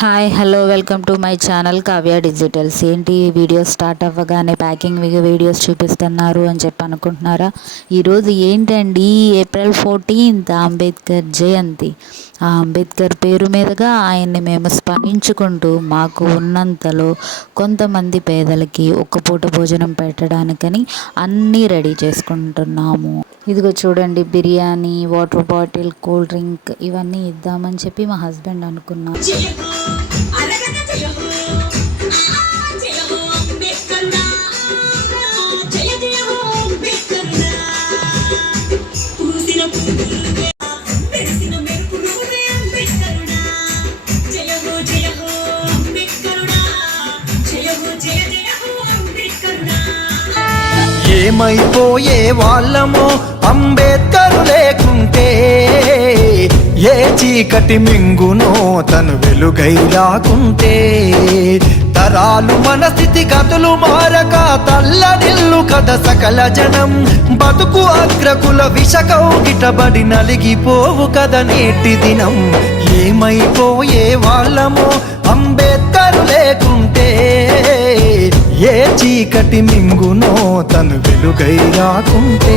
Hi hello welcome to my channel Kavya digitals. ఏంటి video start అవ్వగానే packing videos చూపిస్తున్నారు అని చెప్పి అనుకుంటున్నారా? ఈరోజు ఏంటండి, ఏప్రిల్ 14 అంబేద్కర్ జయంతి. ఆ అంబేద్కర్ పేరు మీదుగా ఆయన్ని మేము స్మరించుకుంటూ మాకు ఉన్నంతలో కొంతమంది పేదలకి ఒక్క పూట భోజనం పెట్టడానికని అన్నీ రెడీ చేసుకుంటున్నాము. ఇదిగో చూడండి, biryani, water bottle, cool drink ఇవన్నీ ఇద్దామని చెప్పి మా హస్బెండ్ అనుకున్నాను. ఏమైపోయే వాళ్ళమో అంబేద్కరు లేకుంటే, ఏ చీకటి మింగునో తను వెలుగై రాకుంటే, తరాలు మన స్థితి గతులు మారక తల్లడిల్లు కథ సకల జనం, బతుకు అగ్రకుల విషకౌగిటబడి నలిగిపోవు కథ నేటి దినం. ఏమైపోయే వాళ్ళమో అంబేద్కరు లేకుంటే, ఏ చీకటి మింగునో తను వెలుగై రాకుంటే.